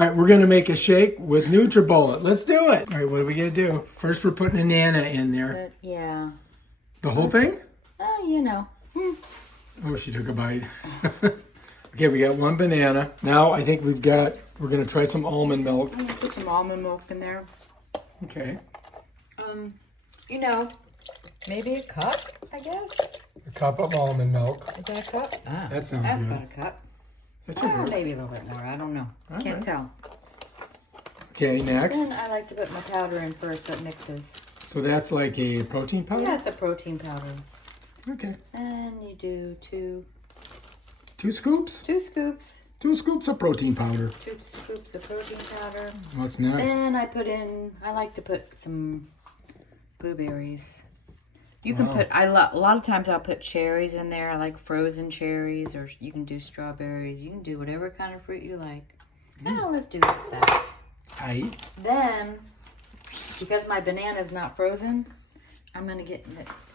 All right, we're going to make a shake with Nutribullet. Let's do it. All right, what are we going to do? First, we're putting a nana in there. But, yeah. The whole thing? You know. Oh, she took a bite. Okay, we got one banana. Now I think we're going to try some almond milk. I'm going to put some almond milk in there. Okay. You know, maybe a cup, I guess. A cup of almond milk. Is that a cup? Ah, That sounds that's good. about a cup. That should work. Maybe a little bit more. I don't know. All Can't right. tell. Okay, next. Then I like to put my powder in first so it mixes. So that's like a protein powder? Yeah, it's a protein powder. Okay. And you do two 2 scoops? 2 scoops. 2 scoops of protein powder. 2 scoops of protein powder. What's next? And I like to put some blueberries. You can put, a lot of times I'll put cherries in there. I like frozen cherries, or you can do strawberries. You can do whatever kind of fruit you like. Now let's do that. Aye. Then, because my banana is not frozen, I'm going to get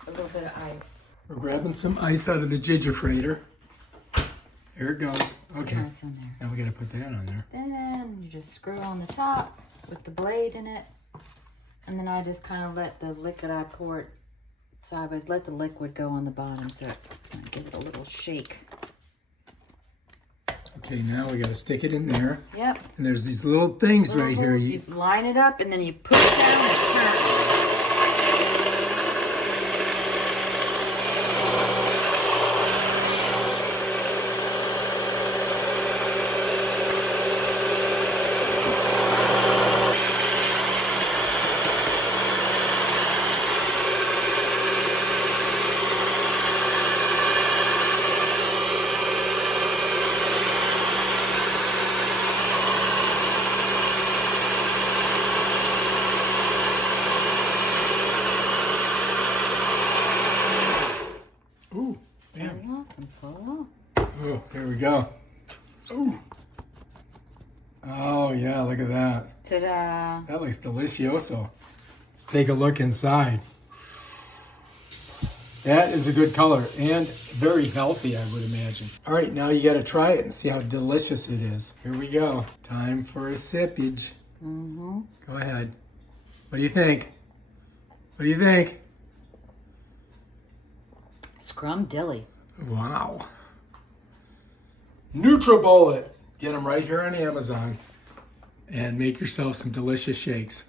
a little bit of ice. We're grabbing some ice out of the gigifrator. Here it goes. Okay. Ice in there. Now we got to put that on there. Then you just screw on the top with the blade in it. And then I just kind of let the liquid, I pour it sideways, let the liquid go on the bottom, so I give it a little shake. Okay, now we got to stick it in there. Yep. And there's these little things right here. You line it up and then you push down and turn. Ooh, Turn damn. it off and pull it off. Oh, here we go. Ooh. Oh, yeah, look at that. Ta-da! That looks delicioso. Let's take a look inside. That is a good color and very healthy, I would imagine. All right, now you got to try it and see how delicious it is. Here we go. Time for a sippage. Mm-hmm. Go ahead. What do you think? What do you think? Scrumdilly. Wow. Nutribullet. Get them right here on Amazon and make yourself some delicious shakes.